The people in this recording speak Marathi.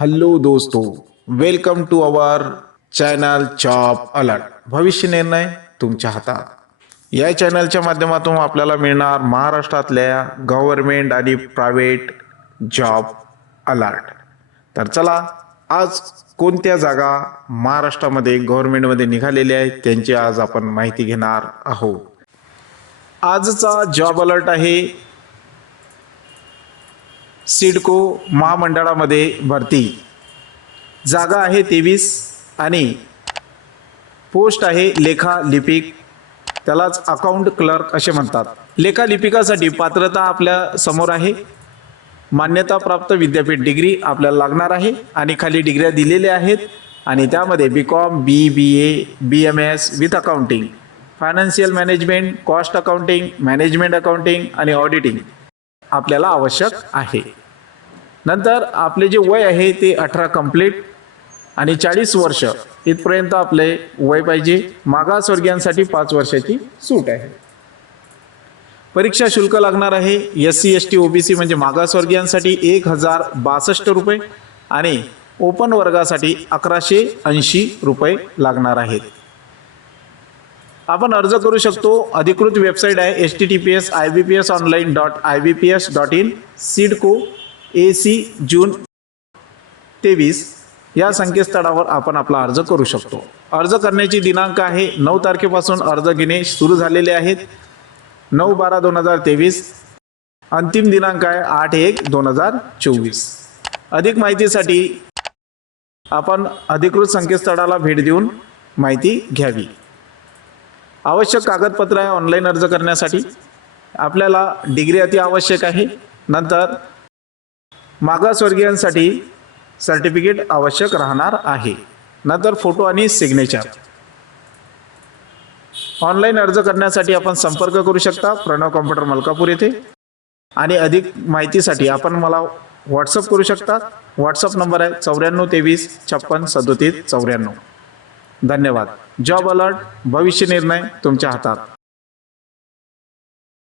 हॅलो दोस्तो welcome to our channel job alert भविष्य निर्णय तुमच्या हातात. या चॅनलच्या माध्यमातून आपल्याला मिळणार महाराष्ट्रातल्या गव्हर्मेंट आणि प्रायव्हेट जॉब अलर्ट तर चला आज कोणत्या जागा महाराष्ट्रामध्ये गव्हर्मेंटमध्ये निघालेल्या आहेत त्यांची आज आपण माहिती घेणार आहोत. आजचा जॉब अलर्ट आहे सिडको महामंडळामध्ये भरती. जागा आहे तेवीस आणि पोस्ट आहे लेखा लिपिक त्यालाच अकाउंट क्लर्क असे म्हणतात. लेखा लिपिकासाठी पात्रता आपल्यासमोर आहे. मान्यताप्राप्त विद्यापीठ डिग्री आपल्याला लागणार आहे आणि खाली डिग्र्या दिलेल्या आहेत आणि त्यामध्ये B com B B A B M S with accounting financial management cost accounting management accounting आणि ऑडिटिंग आपल्याला आवश्यक आहे. नंतर आपले जे वय आहे ते अठरा कंप्लीट आणि चाळीस वर्ष इथपर्यंत आपले वय पाहिजे. मागासवर्गीयांसाठी पाच वर्षाची सूट आहे. परीक्षा शुल्क लागणार आहे. S C S T OBC म्हणजे मागासवर्गीयांसाठी एक हजार बासष्ट रुपये आणि ओपन वर्गासाठी अकराशे ऐंशी रुपये लागणार आहेत. आपण अर्ज करू शकतो. अधिकृत वेबसाईट आहे. H T T P S I B P S online dot I B P S dot in CIDCO A C जून तेवीस. या संकेतस्थळावर आपण आपला अर्ज करू शकतो. अर्ज करण्याची दिनांक आहे. नऊ तारखेपासून अर्ज घेणे सुरू झालेले आहेत. नऊ बारा दोन हजार तेवीस. अंतिम दिनांक आहे आठ एक दोन हजार चोवीस. अधिक माहितीसाठी आपण अधिकृत संकेतस्थळाला भेट देऊन माहिती घ्यावी. आवश्यक कागदपत्र आहे ऑनलाईन अर्ज करण्यासाठी. आपल्याला डिग्री अति आवश्यक आहे. नंतर मागासवर्गीयांसाठी सर्टिफिकेट आवश्यक राहणार आहे. नंतर फोटो आणि सिग्नेचर ऑनलाईन अर्ज करण्यासाठी आपण संपर्क करू शकता. प्रणव कॉम्प्युटर मलकापूर येथे. आणि अधिक माहितीसाठी आपण मला व्हॉट्सअप करू शकता. व्हॉट्सअप नंबर आहे चौऱ्याण्णव तेवीस छप्पन सदोतीस चौऱ्याण्णव. धन्यवाद. जॉब अलर्ट भविष्य निर्णय तुमच्या हातात.